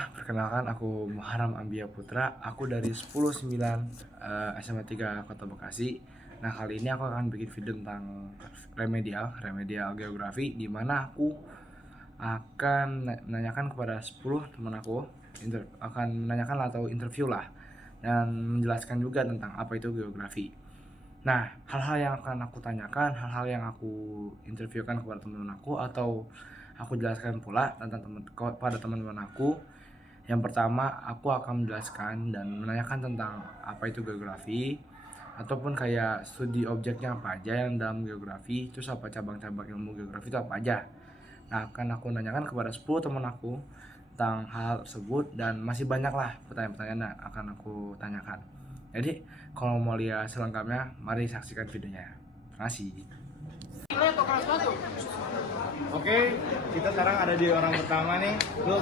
semuanya, perkenalkan aku Muharram Ambia Putra. Aku dari 109 SMA 3 Kota Bekasi. Nah, kali ini aku akan bikin video tentang remedial geografi, di mana aku akan menanyakan kepada 10 teman aku, akan menanyakan atau interview lah, dan menjelaskan juga tentang apa itu geografi. Nah, hal-hal yang akan aku tanyakan, hal-hal yang aku interviewkan kepada teman-teman aku, atau aku jelaskan pula pada teman-teman aku. Yang pertama, aku akan menjelaskan dan menanyakan tentang apa itu geografi, ataupun kayak studi objeknya apa aja yang dalam geografi, terus apa cabang-cabang ilmu geografi itu apa aja. Nah, akan aku nanyakan kepada 10 teman aku tentang hal tersebut, dan masih banyak lah pertanyaan-pertanyaan yang akan aku tanyakan. Jadi, kalau mau lihat selengkapnya, mari saksikan videonya. Terima kasih. Oke, kita sekarang ada di orang pertama nih. Lu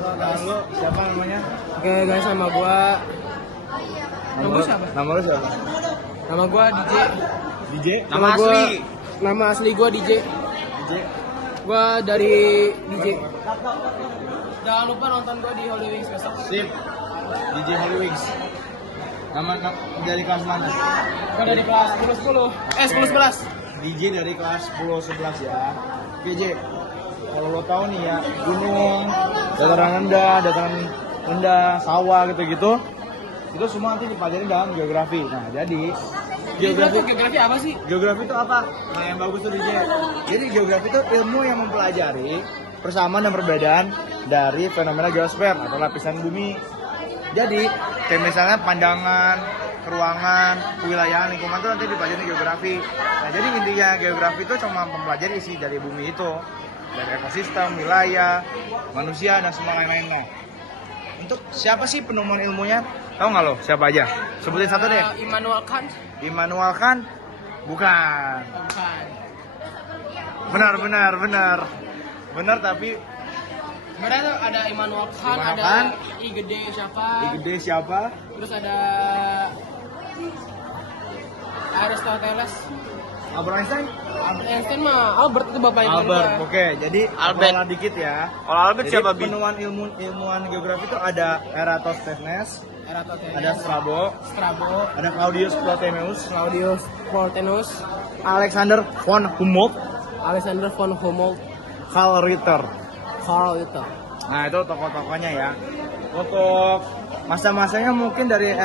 siapa namanya? Oke guys, nama gua siapa? Nama lu siapa? Nama gua DJ. DJ? Nama asli gua DJ. DJ? Gua dari DJ. Jangan lupa nonton gua di Holy Wings besok. Sip. DJ Holy Wings. Nama dari kelas mana? Gua dari kelas 10 11. DJ dari kelas 10 11 ya. Oke, J. Kalau lo tahu nih ya, gunung, dataran rendah, sawah gitu-gitu, itu semua nanti dipelajari dalam geografi. Nah, jadi Geografi apa sih? geografi itu apa? Nah, yang bagus tuh DJ. Jadi geografi itu ilmu yang mempelajari persamaan dan perbedaan dari fenomena geosfer atau lapisan bumi. Jadi, kayak misalnya pandangan, ruangan, kewilayahan, lingkungan itu nanti dipelajari geografi. Nah, jadi intinya geografi itu cuma mempelajari isi dari bumi itu, dari ekosistem, wilayah, manusia, dan semua lain-lainnya. Untuk siapa sih penemuan ilmunya? Tahu nggak lo? Siapa aja? Sebutin satu deh. Immanuel Kant. Immanuel Kant? Bukan. Bukan. Benar tapi Sebenarnya tuh ada Immanuel Kant, Immanuel ada Kant. I gede siapa? gede siapa? Terus ada Aristoteles. Albert Einstein? Albert Einstein mah Albert itu bapaknya Albert. gua. Oke, jadi Albert. pola dikit ya. Kalau Albert Jadi siapa, Bi? penemuan ilmuwan geografi itu ada Eratosthenes, Aristoteles. ada Strabo, ada Claudius Plotinus, Alexander von Humboldt, Alexander von Humboldt, Karl Ritter. Karl itu. Nah, itu tokoh-tokohnya ya. Untuk masa-masanya mungkin dari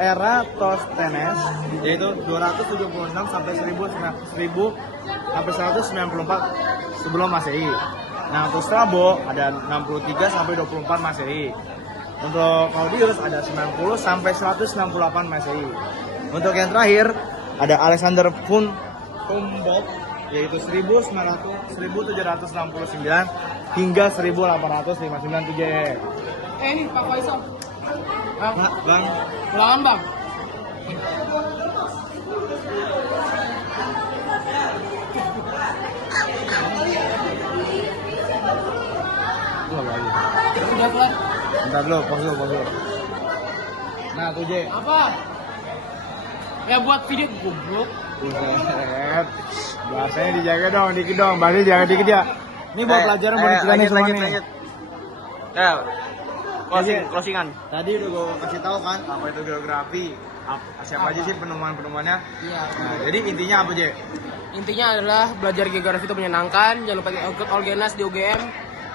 Eratosthenes, yaitu 276 sampai 1194 sebelum Masehi. Nah, untuk Strabo ada 63 sampai 24 Masehi. Untuk Claudius ada 90 sampai 168 Masehi. Untuk yang terakhir ada Alexander von Humboldt, yaitu 1769 hingga 1859 tuh, J. Ini Pak Faisal. Bang, Bang, silakan Bang. Udah kelar. bentar dulu, pause dulu. Nah, tuh J. Apa? Ya buat video goblok. Buset. Bahasanya dijaga dong, dikit dong. Bahasanya jangan dikit ya. Ini buat pelajaran buat kita nih semua nih. Ya, closingan. Tadi udah gue kasih tahu kan apa itu geografi, siapa aja sih penemuan-penemuannya. Iya. Nah, jadi intinya apa, J? Intinya adalah belajar geografi itu menyenangkan. Jangan lupa ikut Olgenas di UGM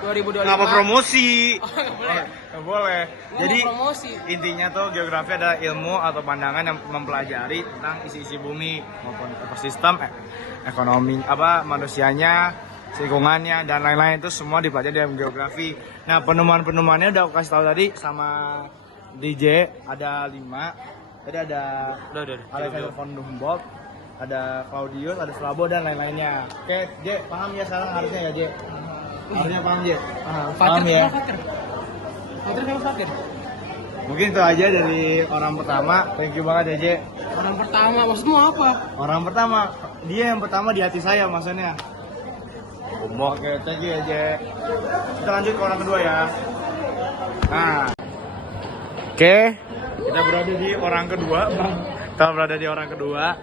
2025. Ngapa promosi? Nggak boleh. Nggak boleh. Gua Jadi mau promosi. intinya tuh geografi adalah ilmu atau pandangan yang mempelajari tentang isi-isi bumi maupun ekosistem, ekonomi, manusianya, lingkungannya, dan lain-lain, itu semua dipelajari dalam geografi. Nah, penemuan-penemuannya udah aku kasih tahu tadi sama DJ, ada 5. Tadi ada Udah. Alexander von Humboldt, ada Claudius, ada Strabo, dan lain-lainnya. Oke, J, paham ya sekarang harusnya ya, J? Harusnya paham, J? Paham ya? Fatir sama Fatir. Mungkin itu aja dari orang pertama. Thank you banget ya, J. Orang pertama maksudmu apa? Orang pertama, dia yang pertama di hati saya maksudnya. Oke, thank you ya, J. Kita lanjut ke orang kedua ya. Nah, oke, kita berada di orang kedua.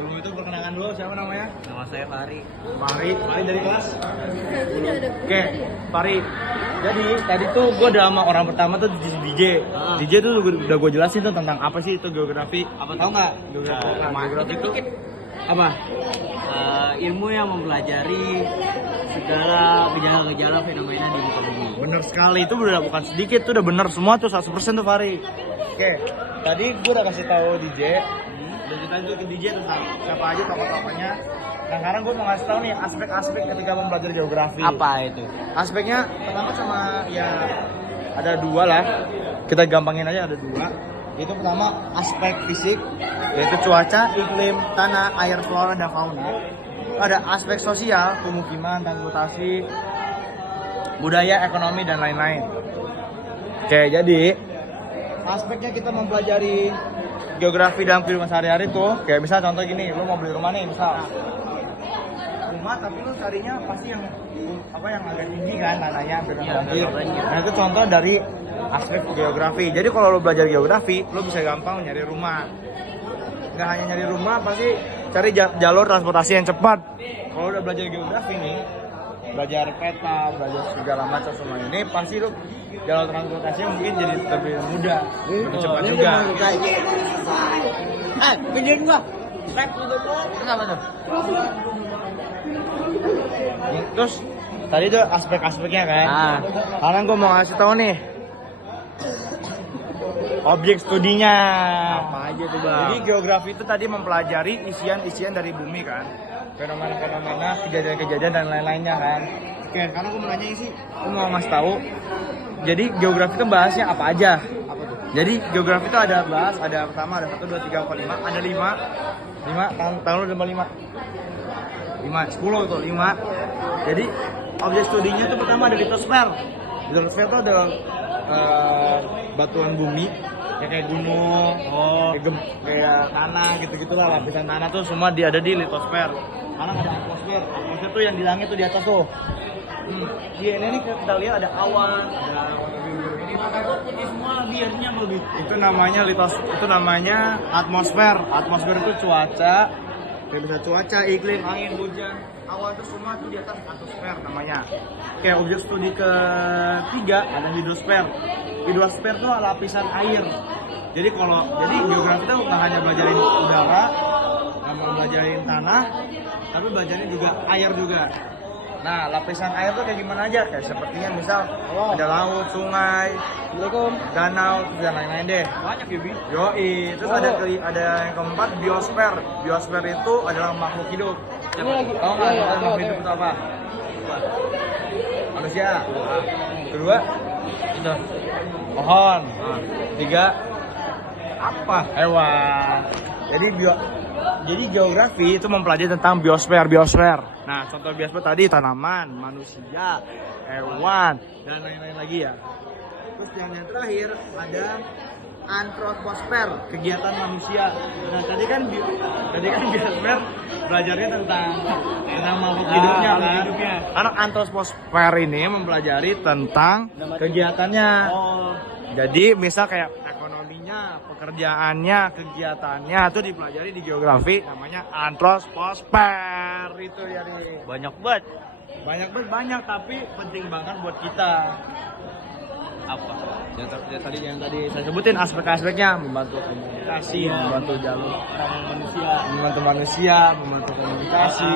Sebelum itu perkenalkan dulu siapa namanya? Nama saya Fahri. Fahri dari kelas? Oke, Fahri. Jadi tadi tuh gue udah sama orang pertama tuh DJ. DJ tuh udah gue jelasin tuh tentang apa sih itu geografi. Apa Tahu tuh? nggak? Geografi itu apa? Ilmu yang mempelajari segala gejala-gejala fenomena di muka bumi. Bener sekali, itu udah bukan sedikit, tuh udah bener semua tuh 100% tuh Fahri. Oke, tadi gue udah kasih tahu DJ, dan kita juga ke DJ tentang siapa aja tokoh-tokohnya. Nah sekarang gue mau ngasih tahu nih aspek-aspek ketika mempelajari geografi. Apa itu? Aspeknya pertama sama ya ada dua lah, kita gampangin aja ada dua. Itu pertama aspek fisik, yaitu cuaca, iklim, tanah, air, flora, dan fauna. Ada aspek sosial, pemukiman, transportasi, budaya, ekonomi, dan lain-lain. Oke, jadi aspeknya kita mempelajari geografi dalam kehidupan sehari-hari tuh, kayak misal contoh gini, lu mau beli rumah nih, misal rumah tapi lu carinya pasti yang yang agak tinggi kan tanahnya hampir banjir. Nah itu contoh dari aspek geografi. Jadi kalau lu belajar geografi, lu bisa gampang nyari rumah. Nggak hanya nyari rumah, pasti cari jalur transportasi yang cepat. Kalau udah belajar geografi nih, belajar peta, belajar segala macam semua ini, pasti lu jalur transportasinya mungkin jadi lebih mudah, lebih cepat juga. Gedein gua. Kenapa tuh? Terus tadi tuh aspek-aspeknya kan. Sekarang gue mau ngasih tahu nih objek studinya. Apa aja tuh bang? Jadi geografi itu tadi mempelajari isian-isian dari bumi kan, fenomena-fenomena, kejadian-kejadian dan lain-lainnya kan. Oke, karena gue mau nanya sih, gue mau ngasih tahu. Jadi geografi itu bahasnya apa aja? Apa tuh? Jadi geografi itu ada bahas, ada pertama ada 1, 2, 3, 4, 5, ada 5 tahun lu 5 10 tuh 5. Jadi objek studinya itu pertama ada litosfer. Litosfer itu adalah batuan bumi ya kayak gunung, kayak tanah gitu-gitu lah, lapisan tanah tuh semua ada di litosfer. Karena ada atmosfer. Atmosfer tuh yang di langit tuh di atas tuh. Ini kita lihat ada awan, ada ini putih semua biarnya lebih. Itu namanya itu namanya atmosfer. Atmosfer itu cuaca. Kayak bisa cuaca, iklim, angin, hujan, awan itu semua tuh di atas atmosfer namanya. Kayak objek studi ketiga ada hidrosfer. Hidrosfer itu lapisan air. Jadi geografi itu nggak hanya belajarin udara, nggak belajarin tanah, tapi belajarin juga air juga. Nah, lapisan air tuh kayak gimana aja? Kayak sepertinya misal ada laut, sungai, danau, dan lain-lain deh. Banyak ya bi. Yoi, terus ada yang keempat biosfer. Biosfer itu adalah makhluk hidup. Tahu nggak makhluk hidup itu apa? Manusia. Kedua itu pohon. Tiga apa? Hewan. Jadi geografi itu mempelajari tentang biosfer. Nah, contoh biosfer tadi tanaman, manusia, hewan, dan lain-lain lagi ya. Terus yang terakhir ada antroposfer, kegiatan manusia. Nah, tadi kan biosfer belajarnya tentang makhluk hidupnya kan. Karena antroposfer ini mempelajari tentang kegiatannya. Jadi misal kayak ekonominya, pekerjaannya, kegiatannya itu dipelajari di geografi namanya antroposfer itu ya nih. Banyak banget. Banyak tapi penting banget buat kita. Apa? Yang tadi saya sebutin aspek-aspeknya, membantu komunikasi, membantu jalur membantu manusia, membantu komunikasi,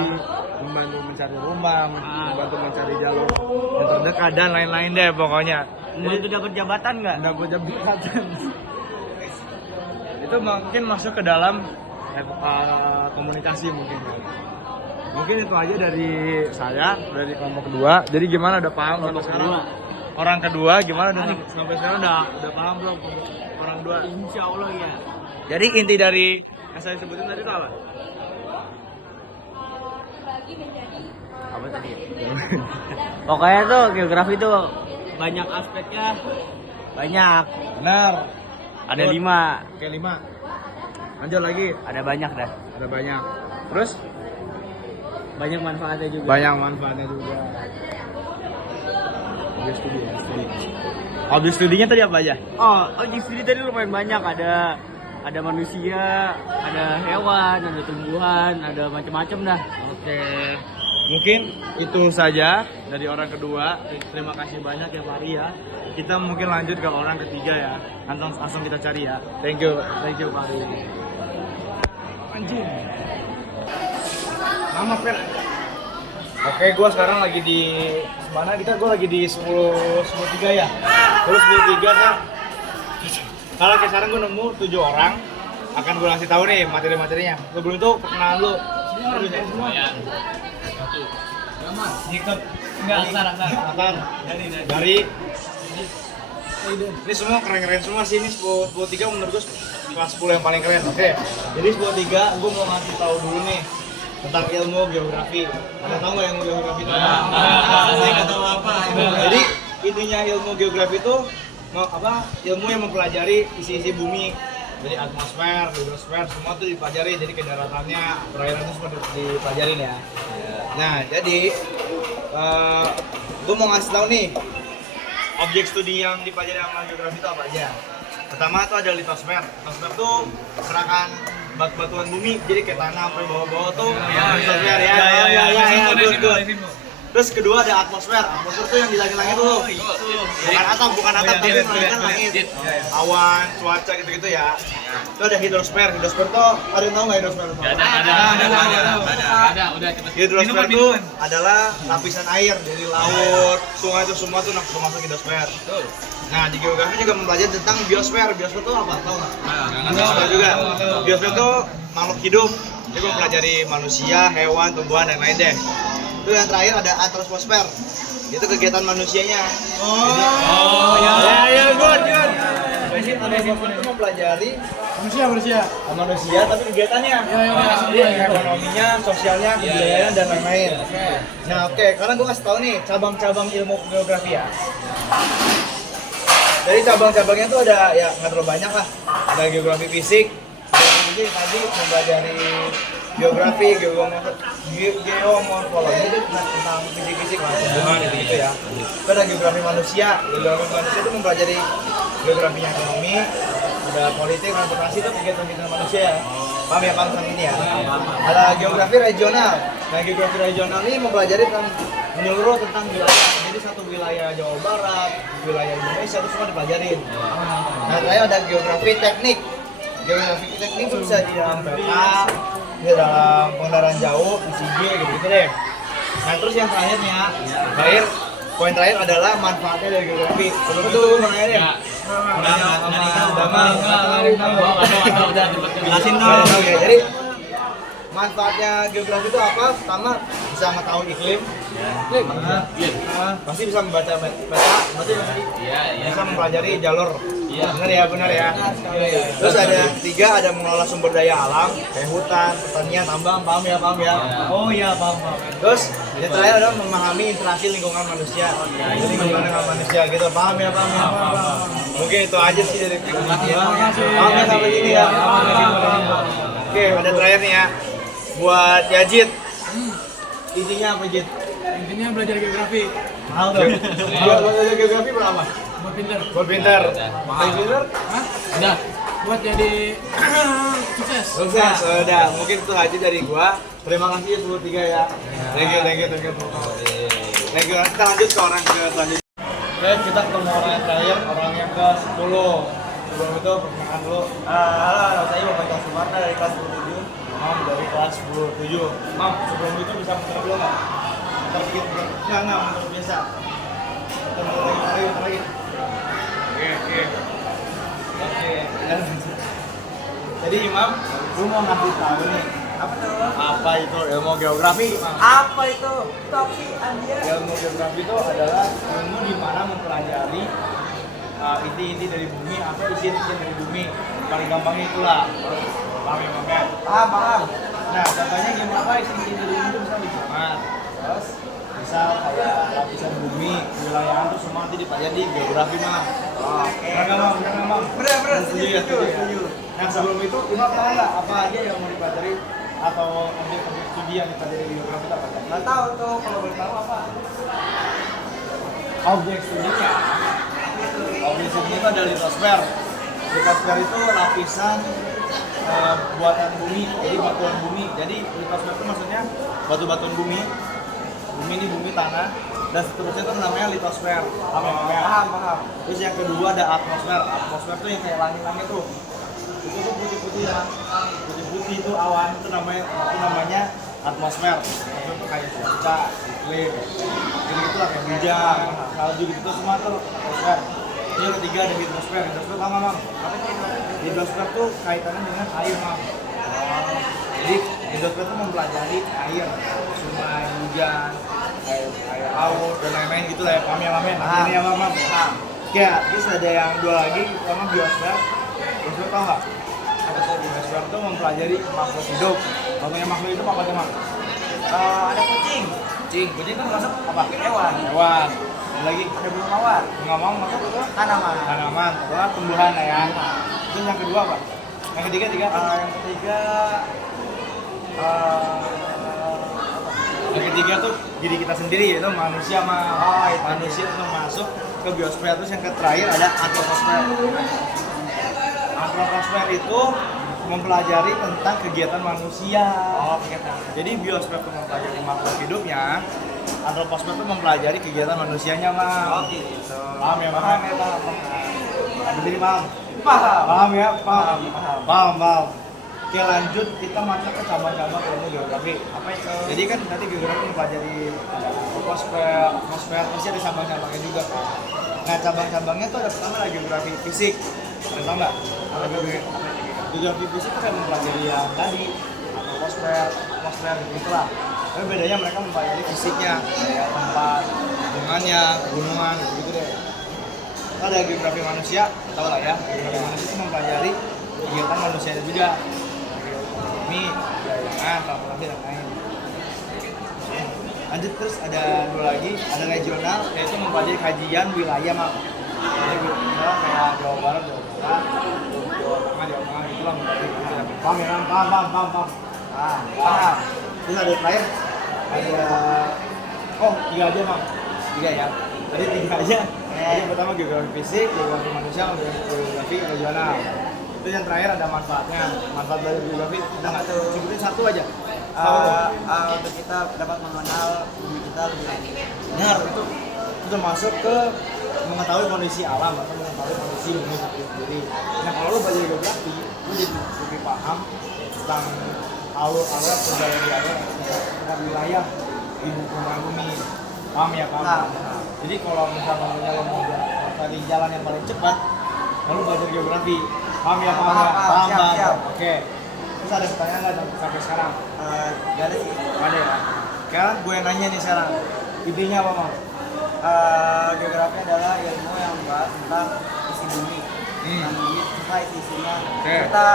membantu mencari rumah, membantu mencari jalur yang terdekat dan lain-lain deh pokoknya. Membantu dapat jabatan nggak? Dapat jabatan. Itu mungkin masuk ke dalam komunikasi mungkin. Mungkin itu aja dari saya, dari kelompok kedua. Jadi gimana, udah paham sampai sekarang? Orang kedua gimana sampai sekarang udah paham belum orang dua? Insya Allah ya. Jadi inti dari yang saya sebutin tadi itu apa? Apa tadi? Pokoknya tuh geografi tuh banyak aspeknya. Banyak. Benar. Ada Good. 5. Oke 5. Lanjut lagi. Ada banyak dah. Ada banyak. Terus Banyak manfaatnya juga. banyak manfaatnya juga. Objek studinya tadi apa aja? Objek studi tadi lumayan banyak. Ada ada manusia, ada hewan, ada tumbuhan, ada macam-macam dah. Oke. Mungkin itu saja dari orang kedua. Terima kasih banyak ya Pak Ari ya. Kita mungkin lanjut ke orang ketiga ya. Langsung kita cari ya. Thank you Pak Ari. Anjing. Nama Per. Oke, gue sekarang lagi di mana kita? Gue lagi di 10 ya. Terus 10 kan. Kalau kayak sekarang gue nemu 7 orang. Akan gue kasih tahu nih materi-materinya. Sebelum itu perkenalan lu. Semua ya. Jacob. Enggak, Nathan. Dari ini semua keren-keren semua sih. Ini 10 menurut gue kelas 10 yang paling keren. Oke. Jadi 10 gue mau ngasih tahu dulu nih tentang ilmu geografi. Ada tahu nggak ilmu geografi itu? Saya nggak tahu apa. Jadi intinya ilmu geografi itu ilmu yang mempelajari isi-isi bumi. Jadi atmosfer, hidrosfer, semua tuh dipelajari. Jadi kedaratannya, perairan itu semua dipelajarin ya. Nah, jadi gue mau ngasih tahu nih objek studi yang dipelajari sama geografi itu apa aja. Pertama tuh ada litosfer. Litosfer tuh gerakan batuan bumi, jadi kayak tanah sampai bawah-bawah tuh litosfer ya. Terus kedua ada atmosfer. Atmosfer tuh yang di langit-langit tuh. Bukan atap tapi melainkan langit. Awan, cuaca gitu-gitu ya. Itu ada hidrosfer. Hidrosfer tuh ada yang tahu nggak hidrosfer? Ada. Udah cepet. Hidrosfer itu adalah lapisan air dari laut, sungai itu semua tuh masuk hidrosfer. Nah, di geografi juga mempelajari tentang biosfer. Biosfer itu apa? Tahu nggak? Biosfer juga. Biosfer itu makhluk hidup. Jadi mempelajari manusia, hewan, tumbuhan, dan lain deh. Itu yang terakhir ada antroposfer. Itu kegiatan manusianya. Good. Antroposfer itu mempelajari manusia tapi kegiatannya. Jadi ekonominya, sosialnya, kebudayaannya, dan lain-lain. Nah, oke. Karena gue kasih tahu nih cabang-cabang ilmu geografi ya. Dari cabang-cabangnya tuh ada ya nggak terlalu banyak lah. Ada geografi fisik. Jadi tadi mempelajari geografi, geomorfologi itu tentang fisik-fisik lah, tumbuhan gitu ya. Itu ada geografi manusia. Geografi manusia itu mempelajari geografinya ekonomi, ada politik, transportasi itu kegiatan manusia ya. Paham ya tentang ini ya? Ada geografi regional. Nah, geografi regional ini mempelajari tentang menyeluruh tentang wilayah. Jadi satu wilayah Jawa Barat, wilayah Indonesia itu semua dipelajarin. Nah, terakhir ada geografi teknik. Geografi teknik itu bisa di dalam peta, di dalam pengendaraan jauh, ICG gitu deh. Nah, terus yang poin terakhir adalah manfaatnya dari geografi. Betul, makanya deh. Jelasin dong. Jadi manfaatnya geografi itu apa? Pertama bisa mengetahui iklim. Pasti bisa membaca peta, berarti bisa mempelajari jalur. Benar ya. Terus ada tiga, ada mengelola sumber daya alam kayak hutan, pertanian, tambang, paham ya. Oh iya, paham. Terus yang terakhir adalah memahami interaksi lingkungan manusia. Jadi lingkungan dengan manusia gitu, paham ya. Mungkin itu aja sih dari geografi ya. Paham ya sampai sini ya. Oke, ada terakhir nih ya. Buat Yajid. Intinya apa, Jid? Intinya belajar geografi. Mahal tuh. Belajar geografi berapa? Buat pinter. Mahal pinter? Hah? Udah. Buat jadi sukses. Udah. Mungkin itu aja dari gua. Terima kasih ya 23 ya. Thank you. Thank you. Kita lanjut ke orang ke selanjutnya. Oke, kita ketemu orang yang terakhir, orang yang ke 10. Sebelum itu perkenalkan dulu. Halo, saya Bapak Iqbal Sumarna dari kelas 17. Mam dari kelas 17. Mam, sebelum itu bisa menurut dulu nggak? Sedikit. Enggak, menurut biasa. Lagi. Oke. Jadi Imam, lu mau ngasih tahu nih apa itu ilmu geografi? Apa itu? Topi Andia. Ilmu geografi itu adalah ilmu di mana mempelajari inti-inti dari bumi, apa isi-isi dari bumi. Paling gampangnya itulah. Paham ya, Bang? Paham. Nah, contohnya gimana isi-isi dari bumi itu bisa dicatat. Terus bisa kayak lapisan bumi, wilayahan itu semua nanti dipelajari di geografi, Bang. Oke. Benar, Bang? Benar. Setuju. Nah, sebelum itu Imam tahu nggak apa aja yang mau dipelajari atau objek studi yang dipelajari di geografi itu apa aja? Nggak tahu tuh, kalau boleh tahu apa? Objek studinya. Objek studi itu ada litosfer. Litosfer itu lapisan buatan bumi, jadi batuan bumi. Jadi litosfer itu maksudnya batu-batuan bumi. Bumi ini bumi tanah dan seterusnya itu namanya litosfer. Paham. Terus yang kedua ada atmosfer. Atmosfer itu yang kayak langit-langit tuh. Itu tuh putih-putih ya. Putih-putih itu awan itu namanya atmosfer. Atmosfer itu kayak cuaca, iklim. Jadi itulah kayak hujan, salju gitu semua tuh atmosfer. Ini yang ketiga ada hidrosfer. Hidrosfer apa Mam? Hidrosfer tuh kaitannya dengan air Mam. Jadi hidrosfer tuh mempelajari air, sungai, hujan, air laut dan lain-lain gitu lah ya. Paham ya Mam ya? Ini ya Mam. Ya, terus ada yang dua lagi, pertama biosfer. Biosfer tau nggak? Biosfer tuh mempelajari makhluk hidup. Kalau punya makhluk hidup apa tuh Mam? Ada kucing. Kucing tuh masuk apa? Hewan. Ada lagi Ada bunga mawar. nggak mau masuk itu Tanaman. adalah tumbuhan ya. Terus yang kedua apa? Yang ketiga Yang ketiga yang ketiga tuh diri kita sendiri yaitu manusia Oh, itu manusia itu masuk ke biosfer. Terus yang terakhir ada antroposfer. Antroposfer itu mempelajari tentang kegiatan manusia. Jadi biosfer itu mempelajari makhluk hidupnya, antroposfer itu mempelajari kegiatan manusianya Mam. gitu. Paham ya Mam? Ada jadi paham? Paham. Paham ya? Paham. Oke lanjut, kita masuk ke cabang-cabang ilmu geografi. Apa itu? Jadi kan nanti geografi mempelajari troposfer, atmosfer, pasti ada cabang-cabangnya juga kan. Nah cabang-cabangnya tuh ada pertama ada geografi fisik. Ada tau nggak? Geografi fisik itu kayak mempelajari yang tadi, troposfer, atmosfer gitu lah. Tapi bedanya mereka mempelajari fisiknya, kayak tempat, lingkungannya, gunungan gitu deh. Ada geografi manusia, tau lah ya. Geografi manusia itu mempelajari kegiatan manusia juga. Bumi, kalkulasi dan lain. Lanjut terus ada dua lagi, ada regional yaitu mempelajari kajian wilayah Mam. Jadi wilayah kayak Jawa Barat, Jawa Tengah, Jawa Tengah itulah mempelajari kajian. Paham ya Mam? Paham. Paham. Terus ada terakhir ada tiga aja Mam. Tiga ya. Tadi tiga aja. Jadi pertama geografi fisik, geografi manusia, geografi regional. Terus yang terakhir ada manfaatnya. Manfaat dari geografi kita nggak tahu. Sebutin satu aja. Untuk kita dapat mengenal bumi kita lebih lanjut. Benar, itu termasuk ke mengetahui kondisi alam atau mengetahui kondisi bumi itu sendiri. Nah kalau lo belajar geografi, lo jadi lebih paham tentang alur perjalanan tentang wilayah di permukaan bumi. Paham ya Paham. Jadi kalau misalkan lo mau cari jalan yang paling cepat, lalu belajar geografi. Paham ya Paham. Siap. Oke. Terus ada pertanyaan nggak sampai sekarang? Gak ada sih. Ada ya. Sekarang gue nanya nih sekarang. Intinya apa Mam? Geografi adalah ilmu yang membahas tentang isi bumi. Tentang bumi, serta isinya. Oke. Serta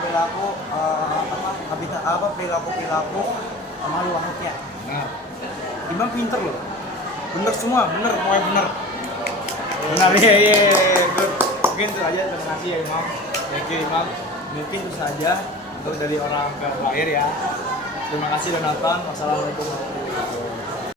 perilaku perilaku makhluk makhluknya. Nah, Imam pinter loh. Bener semua, pokoknya bener. Benar, iya. Mungkin itu aja, terima kasih ya Imam. Thank you Imam. Mungkin itu saja untuk dari orang ke terakhir ya. Terima kasih udah nonton. Wassalamualaikum warahmatullahi wabarakatuh.